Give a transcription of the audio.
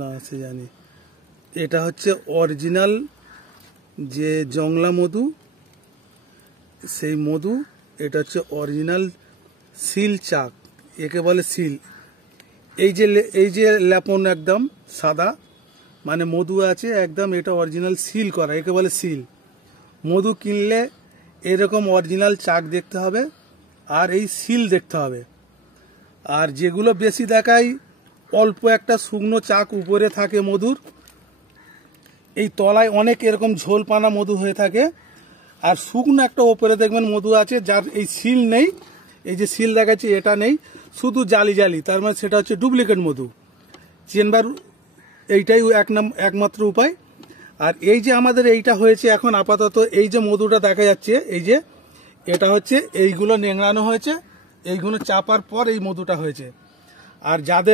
না সে জানি। এটা হচ্ছে অরিজিনাল যে জংলা মধু, সেই মধু। এটা হচ্ছে অরিজিনাল সিল চাক, একে বলে সিল। এই যে লেপন একদম সাদা, মানে মধু আছে একদম, এটা অরিজিনাল সিল করা, একে বলে সিল। মধু কিনলে এরকম অরিজিনাল চাক দেখতে হবে আর এই সিল দেখতে হবে। আর যেগুলো বেশি দেখায় অল্প একটা শুকনো চাক উপরে থাকে মধুর, এই তলায় অনেক এরকম ঝোলপানা মধু হয়ে থাকে, আর শুকনো একটা ওপরে দেখবেন মধু আছে যার এই সিল নেই। এই যে সিল দেখাচ্ছি এটা নেই, শুধু জালি জালি, তার মানে সেটা হচ্ছে ডুপ্লিকেট মধু। চেনবার এইটাই একমাত্র উপায়। আর এই যে আমাদের এইটা হয়েছে এখন আপাতত, এই যে মধুটা দেখা যাচ্ছে, এই যে এটা হচ্ছে এইগুলো নেংড়ানো হয়েছে, এইগুলো চাপার পর এই মধুটা হয়েছে। আর যাদের